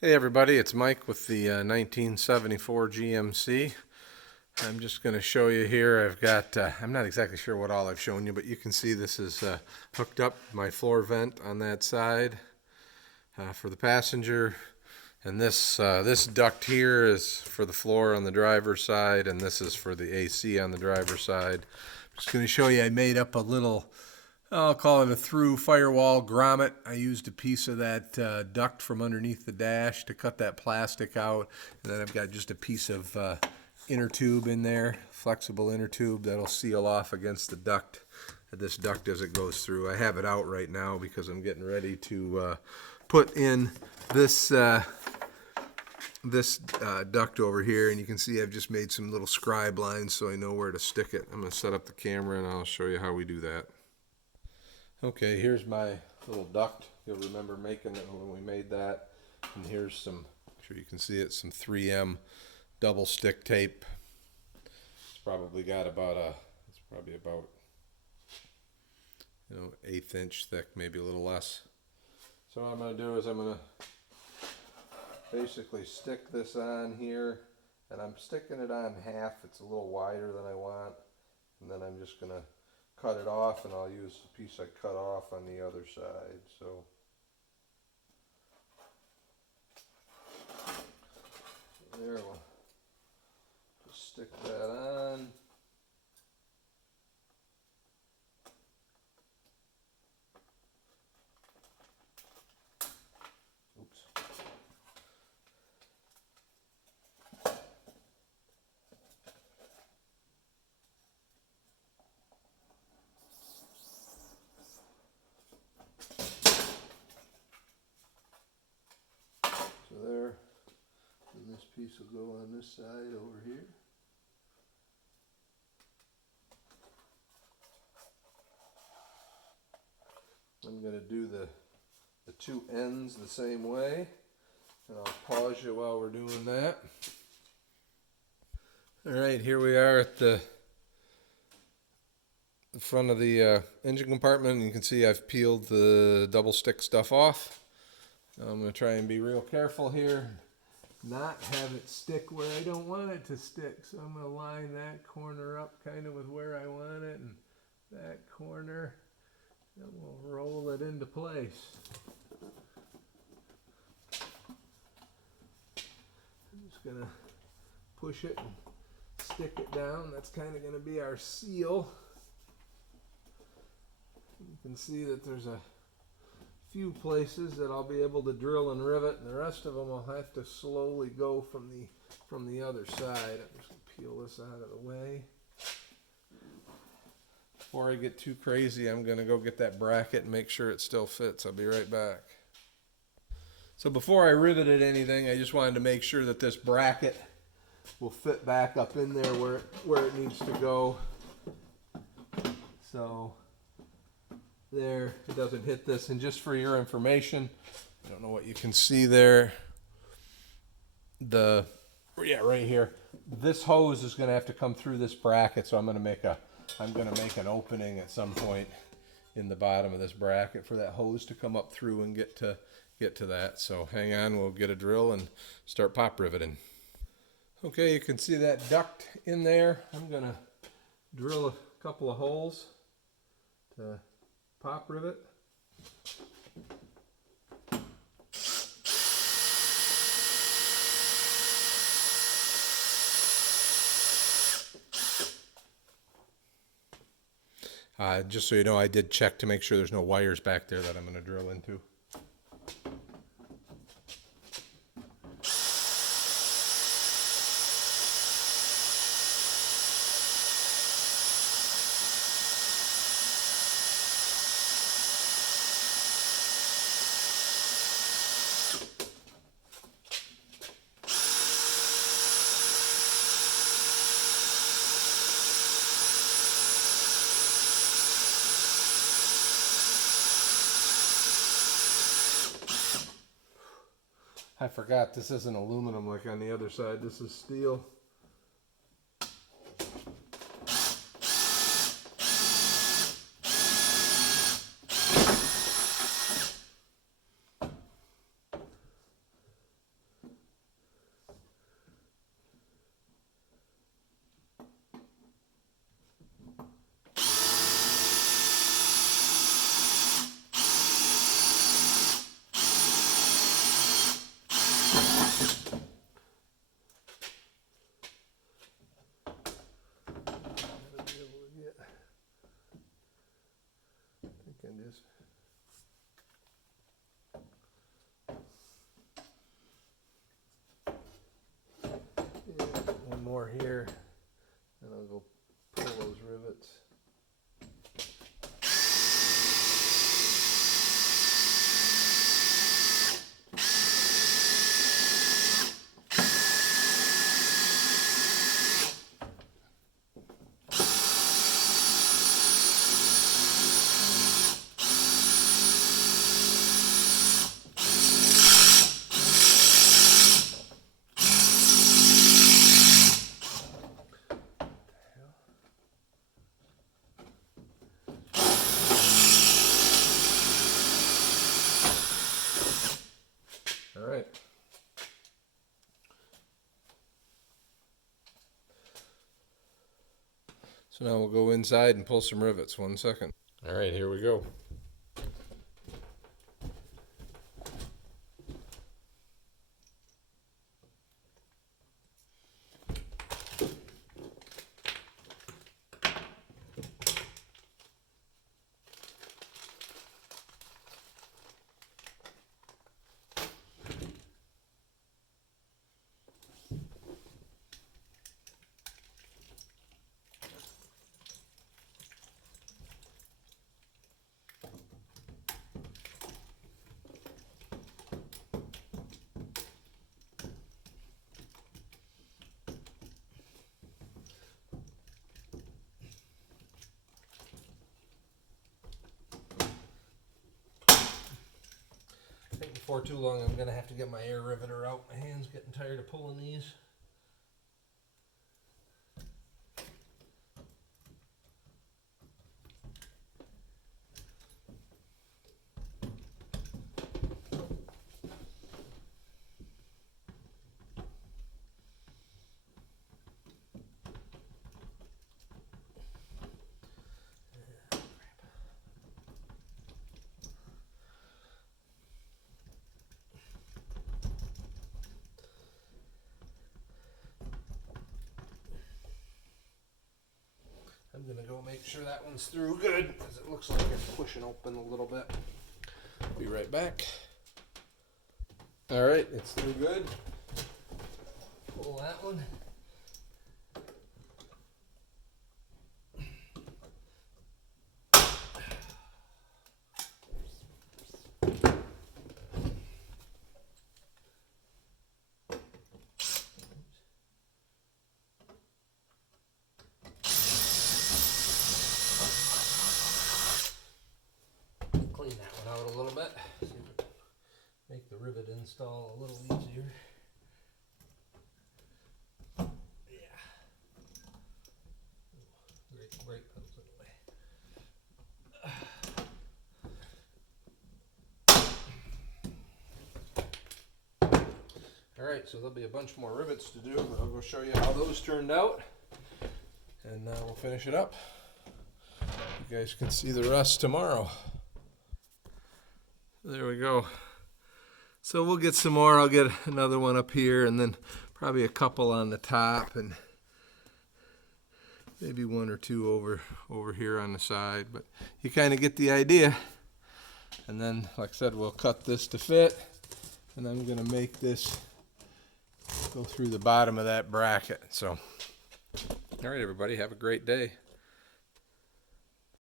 Hey everybody, it's Mike with the 1974 GMC. I'm just going to show you here. I've got, I'm not exactly sure what all I've shown you, but you can see this is hooked up, my floor vent on that side for the passenger. And this duct here is for the floor on the driver's side, and this is for the AC on the driver's side. I'm just going to show you, I made up a little, I'll call it a through firewall grommet. I used a piece of that duct from underneath the dash to cut that plastic out. And then I've got just a piece of inner tube in there, flexible inner tube that'll seal off against the duct, this duct as it goes through. I have it out right now because I'm getting ready to put in this duct over here, and you can see I've just made some little scribe lines so I know where to stick it. I'm going to set up the camera and I'll show you how we do that. Okay, here's my little duct. You'll remember making it when we made that. And here's some, I'm sure you can see it, some 3M double stick tape. It's probably got about it's probably about, 1/8 inch thick, maybe a little less. So what I'm going to do is I'm going to basically stick this on here, and I'm sticking it on half. It's a little wider than I want, and then I'm just going to cut it off, and I'll use the piece I cut off on the other side. So there, we'll just stick that on. Oops. So there, and this piece will go on this side over here. I'm going to do the two ends the same way, and I'll pause you while we're doing that. Alright, here we are at the front of the engine compartment, and you can see I've peeled the double stick stuff off. I'm going to try and be real careful here, not have it stick where I don't want it to stick. So I'm going to line that corner up kind of with where I want it, and that corner, and we'll roll it into place. I'm just going to push it and stick it down. That's kind of going to be our seal. You can see that there's a few places that I'll be able to drill and rivet, and the rest of them I'll have to slowly go from the other side. I'm just going to peel this out of the way. Before I get too crazy, I'm going to go get that bracket and make sure it still fits. I'll be right back. So before I riveted anything, I just wanted to make sure that this bracket will fit back up in there where it needs to go. So there, it doesn't hit this. And just for your information, I don't know what you can see there, right here, this hose is going to have to come through this bracket, so I'm going to make an opening at some point in the bottom of this bracket for that hose to come up through and get to that. So hang on, we'll get a drill and start pop riveting. Okay, you can see that duct in there. I'm going to drill a couple of holes to pop rivet. Just so you know, I did check to make sure there's no wires back there that I'm going to drill into. I forgot, this isn't aluminum like on the other side, this is steel. more here, and I'll go pull those rivets. All right. So now we'll go inside and pull some rivets. 1 second. All right, here we go. I think before too long I'm going to have to get my air riveter out. My hand's getting tired of pulling these. I'm going to go make sure that one's through good, because it looks like it's pushing open a little bit. Be right back. All right, it's through good. Pull that one. Clean that one out a little bit. See if we can make the rivet install a little easier. Yeah. Brake pedal's in the way. Alright, so there'll be a bunch more rivets to do, but I'll go show you how those turned out, and we'll finish it up. You guys can see the rest tomorrow. There we go. So we'll get some more. I'll get another one up here, and then probably a couple on the top, and maybe one or two over here on the side. But you kind of get the idea. And then, like I said, we'll cut this to fit, and I'm going to make this go through the bottom of that bracket. So, all right, everybody, have a great day.